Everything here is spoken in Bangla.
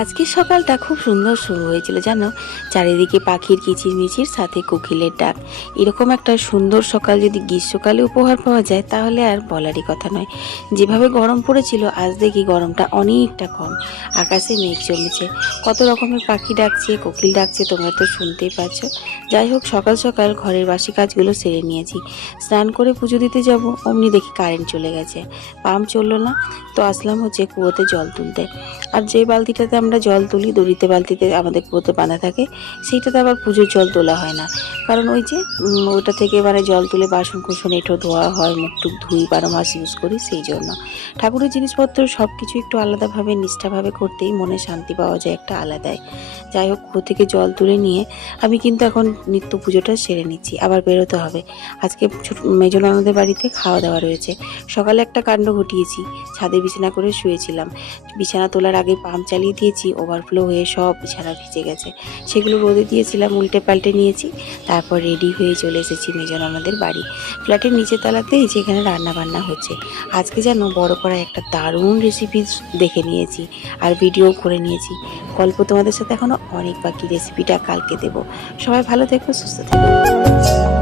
আজকের সকালটা খুব সুন্দর শুরু হয়েছিল জানো। চারিদিকে পাখির কিচিরমিচির, সাথে কোকিলের ডাক। এরকম একটা সুন্দর সকাল যদি গ্রীষ্মকালে উপহার পাওয়া যায় তাহলে আর বলারই কথা নয়। যেভাবে গরম পড়েছিল, আজ দেখি গরমটা অনেকটা কম। আকাশে মেঘ জমেছে, কত রকমের পাখি ডাকছে, কোকিল ডাকছে, তোমরা তো শুনতেই পাচ্ছ। যাই হোক, সকাল সকাল ঘরের বাসি কাজগুলো সেরে নিয়েছি। স্নান করে পুজো দিতে যাব, অমনি দেখি কারেন্ট চলে গেছে। পাম্প চললো না, তো আসলাম হচ্ছে কুয়োতে জল তুলতে। আর যে বালতিটাতে আমরা জল তুলি, দড়িতে বালতিতে আমাদের কুয়োতে বাঁধা থাকে, সেইটাতে আবার পুজোর জল তোলা হয় না। কারণ ওই যে ওটা থেকে মানে জল তুলে বাসন কুসন এঁঠো ধোয়া হয়, মুখ টুক ধুই, 12 মাস ইউজ করি, সেই জন্য। ঠাকুরের জিনিসপত্র সব কিছু একটু আলাদাভাবে নিষ্ঠাভাবে করতেই মনে শান্তি পাওয়া যায় একটা আলাদাই। যাই হোক, কুয়ো থেকে জল তুলে নিয়ে আমি কিন্তু এখন নিত্য পুজোটা সেরে নিচ্ছি, আবার বেরোতে হবে। আজকে মেজো ননদের বাড়িতে খাওয়া দাওয়া রয়েছে। সকালে একটা কাণ্ড ঘটিয়েছি, ছাদে বিছানা করে শুয়েছিলাম। বিছানা তোলার আগে পাম্প চালিয়ে দিয়েছি, ওভারফ্লো হয়ে সব বিছানা ভিজে গেছে। সেগুলো রোদে দিয়েছিলাম, উল্টে পাল্টে নিয়েছি। তারপর রেডি হয়ে চলে এসেছি মেজো ননদের বাড়ি। ফ্ল্যাটের নিচে তলাতেই যেখানে রান্না বান্না হচ্ছে। আজকে যেন বড় করা একটা দারুণ রেসিপি দেখে নিয়েছি, আর ভিডিও করে নিয়েছি। গল্প তোমাদের সাথে এখনো অনেক বাকি, রেসিপিটা কালকে দেবো। সবাই ভালো থেকো, সুস্থ থেকো।